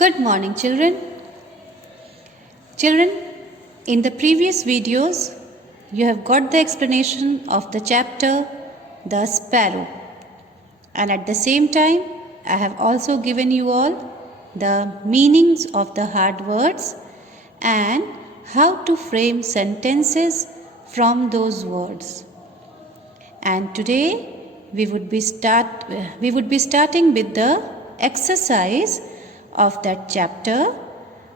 Good morning, children. Children, in the previous videos, you have got the explanation of the chapter The Sparrow, and at the same time, I have also given you all the meanings of the hard words and how to frame sentences from those words. And today we would be starting with the exercise of that chapter.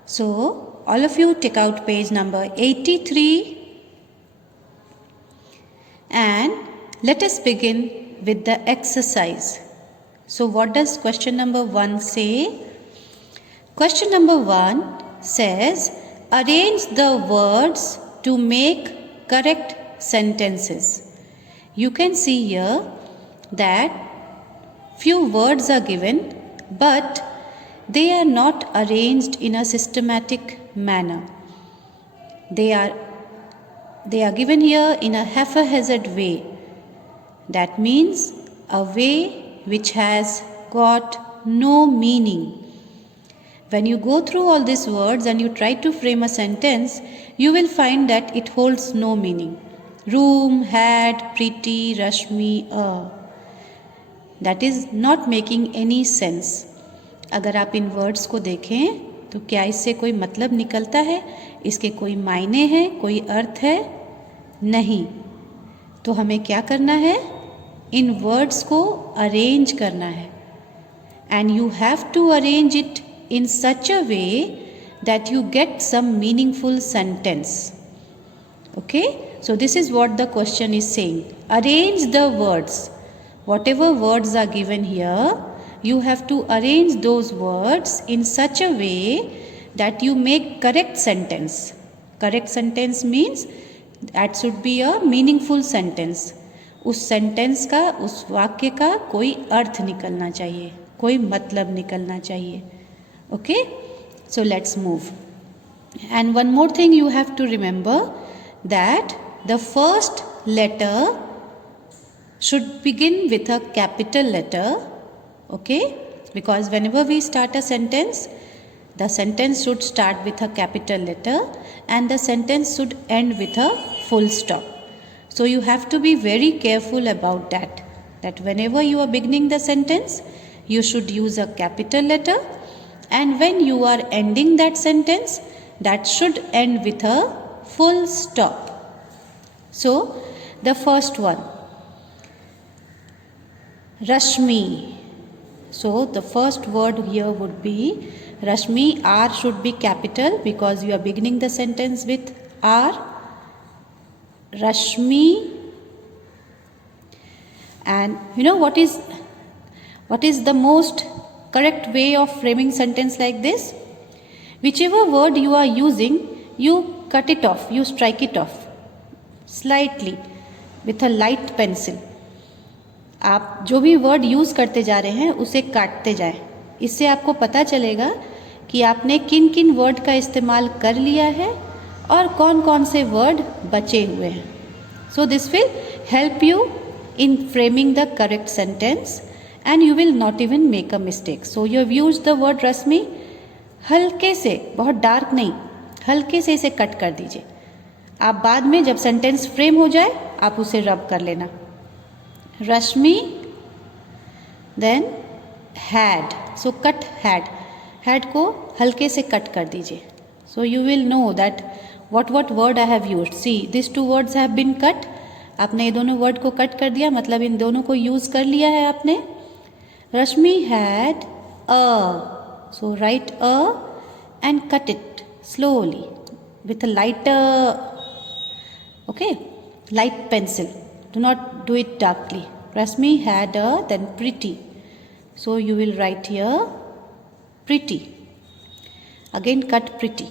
So all of you take out page number 83 and let us begin with the exercise. So what does question number 1 say? Question number 1 says, arrange the words to make correct sentences. You can see here that few words are given, but they are not arranged in a systematic manner. They are given here in a haphazard way. That means a way which has got no meaning. When you go through all these words and you try to frame a sentence, you will find that it holds no meaning. Room, hat, pretty, Rashmi, that is not making any sense. अगर आप इन words को देखें तो क्या इससे कोई मतलब निकलता है? इसके कोई मायने हैं, कोई अर्थ है? नहीं. तो हमें क्या करना है? इन वर्ड्स को अरेंज करना है. And you have to arrange it in such a way that you get some meaningful sentence. Okay? So this is what the question is saying. Arrange the words. Whatever words are given here, you have to arrange those words in such a way that you make correct sentence. Correct sentence means that should be a meaningful sentence. उस sentence का, उस वाक्य का कोई अर्थ निकलना चाहिए, कोई मतलब निकलना चाहिए. Okay? So let's move. And one more thing you have to remember, that the first letter should begin with a capital letter. Okay? Because whenever we start a sentence, the sentence should start with a capital letter and the sentence should end with a full stop. So you have to be very careful about that. That whenever you are beginning the sentence, you should use a capital letter, and when you are ending that sentence, that should end with a full stop. So the first one, Rashmi. So the first word here would be Rashmi. R should be capital because you are beginning the sentence with R. Rashmi. And you know what is the most correct way of framing sentence like this? Whichever word you are using, you cut it off, you strike it off slightly with a light pencil. आप जो भी word use करते जा रहे हैं उसे काटते जाएं. इससे आपको पता चलेगा कि आपने किन किन वर्ड का इस्तेमाल कर लिया है और कौन कौन से वर्ड बचे हुए हैं. So this will help you in framing the correct sentence and you will not even make a mistake. So you have used the word रश्मि. हल्के से, बहुत डार्क नहीं, हल्के से इसे कट कर दीजिए. आप बाद में जब सेंटेंस फ्रेम हो जाए आप उसे रब कर लेना. Rashmi, then head. So cut head. Head को हल्के से कट कर दीजिए. So you will know that what word I have used. See, these two words have been cut. आपने ये दोनों वर्ड को कट कर दिया, मतलब इन दोनों को यूज़ कर लिया है आपने. Rashmi had a. So write a and cut it slowly with a lighter, light pencil. Do not do it darkly. Rashmi had a, then pretty. So you will write here pretty. Again cut pretty.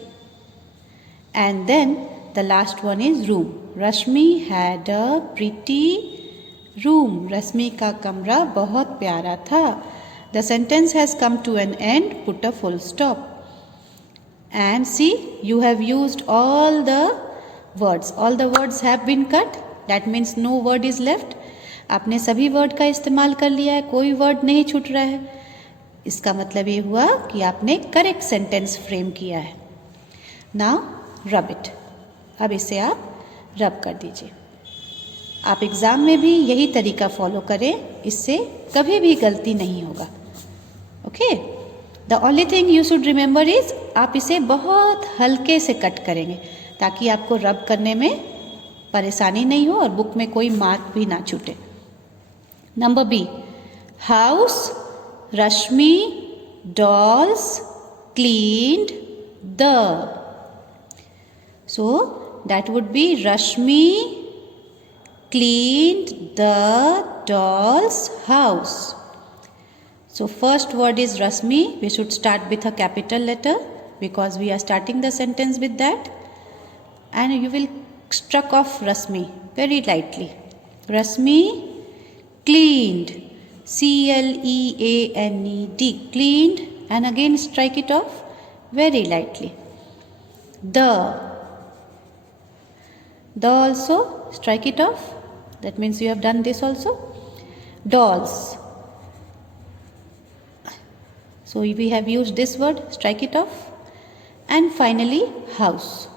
And then the last one is room. Rashmi had a pretty room. रश्मि का कमरा बहुत प्यारा था. The sentence has come to an end. Put a full stop. And see, you have used all the words. All the words have been cut. That means no word is left. आपने सभी word का इस्तेमाल कर लिया है, कोई word नहीं छूट रहा है. इसका मतलब ये हुआ कि आपने करेक्ट सेंटेंस फ्रेम किया है. Now rub it. अब इसे आप रब कर दीजिए. आप एग्ज़ाम में भी यही तरीका फॉलो करें, इससे कभी भी गलती नहीं होगा. Okay. The only thing you should remember is आप इसे बहुत हल्के से कट करेंगे ताकि आपको रब करने में परेशानी नहीं हो और बुक में कोई मार्क भी ना छूटे. Number B, house Rashmi dolls cleaned the. So that would be Rashmi cleaned the doll's house. So first word is Rashmi. We should start with a capital letter because we are starting the sentence with that. And you will struck off Rashmi very lightly. Rashmi cleaned. C-L-E-A-N-E-D. Cleaned. And again strike it off very lightly. The also strike it off. That means you have done this also. Dolls. So we have used this word, strike it off. And finally house.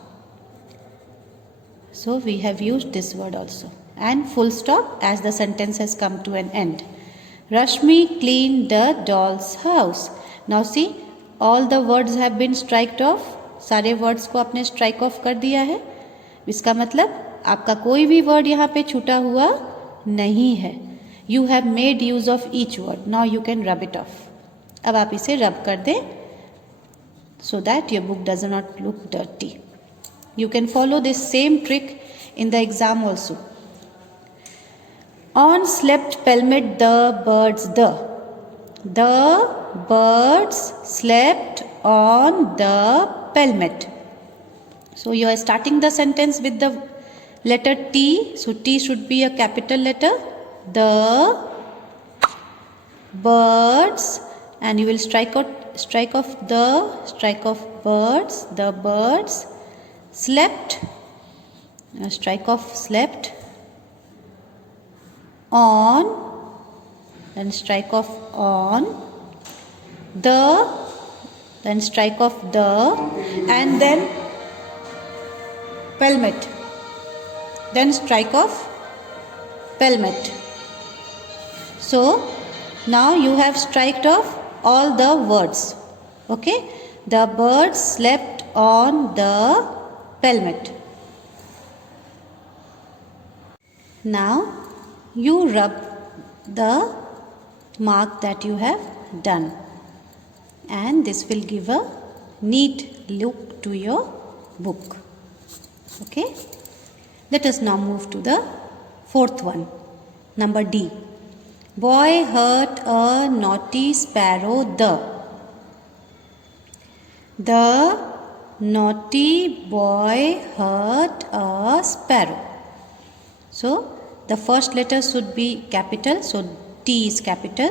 So we have used this word also. And full stop as the sentence has come to an end. Rashmi cleaned the doll's house. Now see, all the words have been striked off. सारे words को आपने strike off कर दिया है. इसका मतलब आपका कोई भी वर्ड यहाँ पे छूटा हुआ नहीं है. You have made use of each word. Now you can rub it off. अब आप इसे रब कर दें so that your book does not look dirty. You can follow this same trick in the exam also. On slept pelmet the birds. The birds slept on the pelmet. So you are starting the sentence with the letter T. So T should be a capital letter. The birds, and you will strike off birds. The birds slept. Strike off slept on. Then strike off on. The, then strike off the, and then pelmet. Then strike off pelmet. So now you have striked off all the words. Okay. The birds slept on the pelmet. Now you rub the mark that you have done, and this will give a neat look to your book. Okay. Let us now move to the fourth one. Number D. Boy hurt a naughty sparrow. The naughty boy hurt a sparrow. So the first letter should be capital. So T is capital.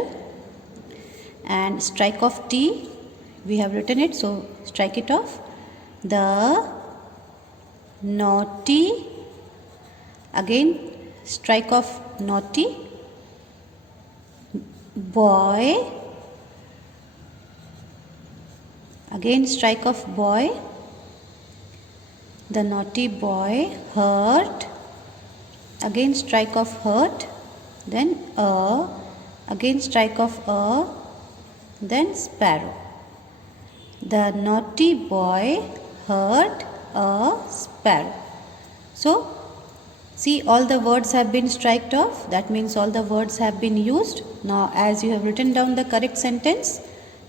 And strike off T. We have written it, so strike it off. The naughty. Again strike off naughty. Boy. Again strike off boy. The naughty boy hurt. Again strike off hurt. Then a. Again strike off a. Then sparrow. The naughty boy hurt a sparrow. So see, all the words have been striked off. That means all the words have been used. Now as you have written down the correct sentence,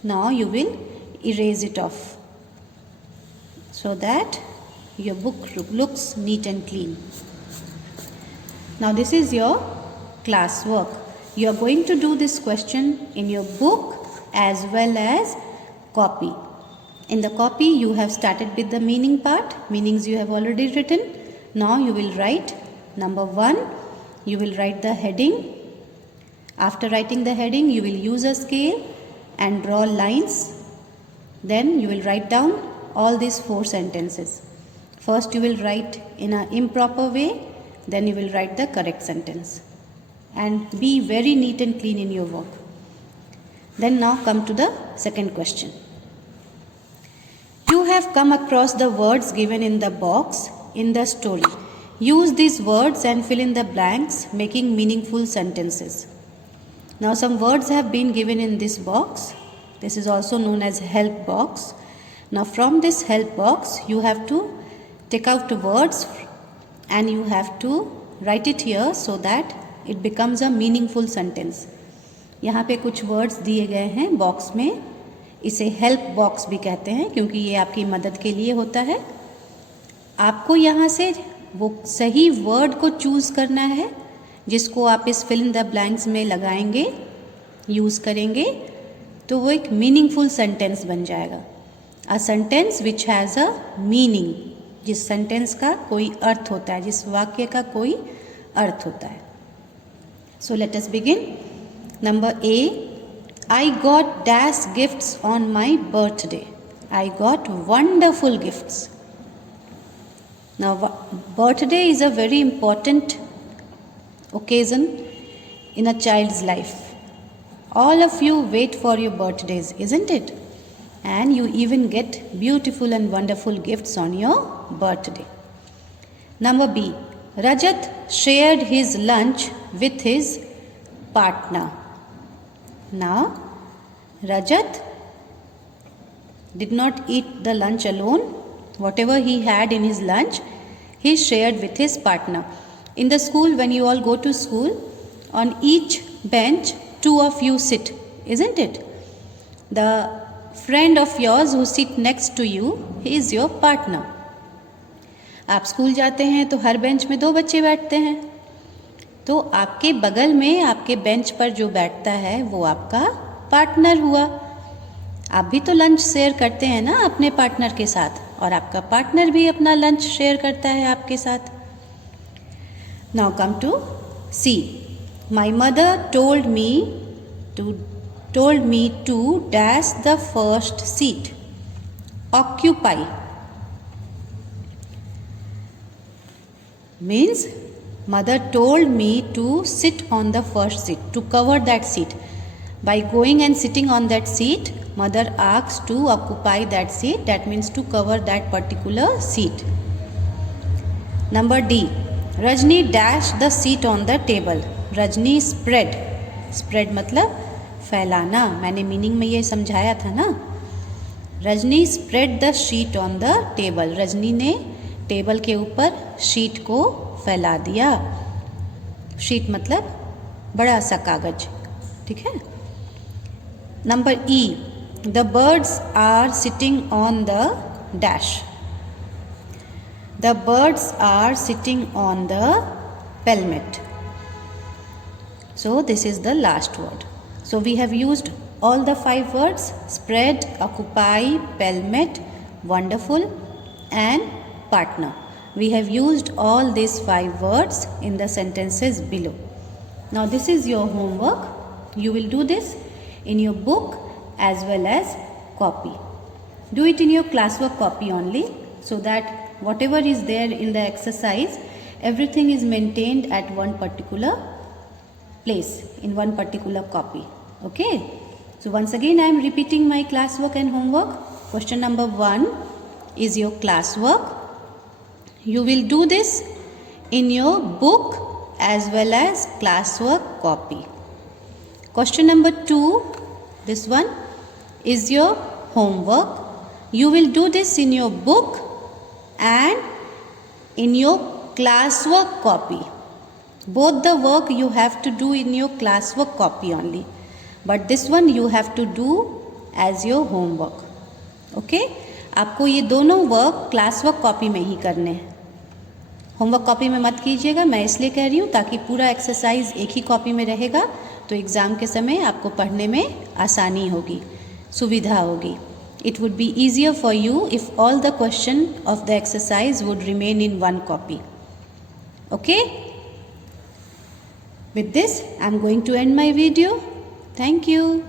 now you will erase it off so that your book looks neat and clean. Now this is your class work. You are going to do this question in your book as well as copy. In the copy you have started with the meaning part. Meanings you have already written. Now you will write number 1. You will write the heading. After writing the heading you will use a scale and draw lines. Then you will write down all these 4 sentences. First you will write in an improper way. Then you will write the correct sentence. And be very neat and clean in your work. Then now come to the second question. You have come across the words given in the box in the story. Use these words and fill in the blanks, making meaningful sentences. Now some words have been given in this box. This is also known as help box. Now from this help box, you have to take out the words and you have to write it here so that it becomes a meaningful sentence. यहाँ पे कुछ words दिए गए हैं box में. इसे help box भी कहते हैं क्योंकि ये आपकी मदद के लिए होता है. आपको यहाँ से वो सही वर्ड को चूज़ करना है जिसको आप इस फिल इन द ब्लैंक्स में लगाएंगे, यूज़ करेंगे तो वो एक मीनिंगफुल सेंटेंस बन जाएगा. A sentence which has a meaning, जिस सेंटेंस का कोई अर्थ होता है, जिस वाक्य का कोई अर्थ होता है. So let us begin. Number A, I got dash gifts on my birthday. I got wonderful gifts. Now, birthday is a very important occasion in a child's life. All of you wait for your birthdays, isn't it? And you even get beautiful and wonderful gifts on your birthday. Number B, Rajat shared his lunch with his partner. Now, Rajat did not eat the lunch alone. Whatever he had in his lunch, he shared with his partner. In the school, when you all go to school, on each bench, 2 of you sit, isn't it? The friend of yours who sit next to you is your partner. आप school जाते हैं तो हर bench में 2 बच्चे बैठते हैं. तो आपके बगल में आपके बेंच पर जो बैठता है वो आपका पार्टनर हुआ. आप भी तो लंच शेयर करते हैं ना अपने पार्टनर के साथ, और आपका पार्टनर भी अपना लंच शेयर करता है आपके साथ. Now come to C. My mother told me to dash the first seat. Occupy means mother told me to sit on the first seat, to cover that seat. By going and sitting on that seat, mother asked to occupy that seat. That means to cover that particular seat. Number D, Rajni dashed the seat on the table. Rajni spread. Spread मतलब फैलाना. मैंने meaning में ये समझाया था ना. Rajni spread the sheet on the table. Rajni ने table के ऊपर शीट को फैला दिया. शीट मतलब बड़ा सा कागज, ठीक है. Number E, the birds are sitting on the dash. The birds are sitting on the pelmet. So this is the last word. So we have used all the 5 words: spread, occupy, pelmet, wonderful and partner. We have used all these 5 words in the sentences below. Now this is your homework. You will do this in your book as well as copy. Do it in your classwork copy only, so that whatever is there in the exercise, everything is maintained at one particular place, in one particular copy. Okay? So once again I am repeating my classwork and homework. Question number 1 is your classwork. You will do this in your book as well as classwork copy. Question number 2, this one is your homework. You will do this in your book and in your classwork copy. Both the work you have to do in your classwork copy only, but this one you have to do as your homework. Okay? आपको ये दोनों work classwork copy में ही करने हैं. Homework copy में मत कीजिएगा. मैं इसलिए कह रही हूँ ताकि पूरा एक्सरसाइज एक ही कॉपी में रहेगा, तो एग्ज़ाम के समय आपको पढ़ने में आसानी होगी, सुविधा होगी. It would be easier for you if all the question of the exercise would remain in one copy. Okay? With this, I am going to end my video. Thank you.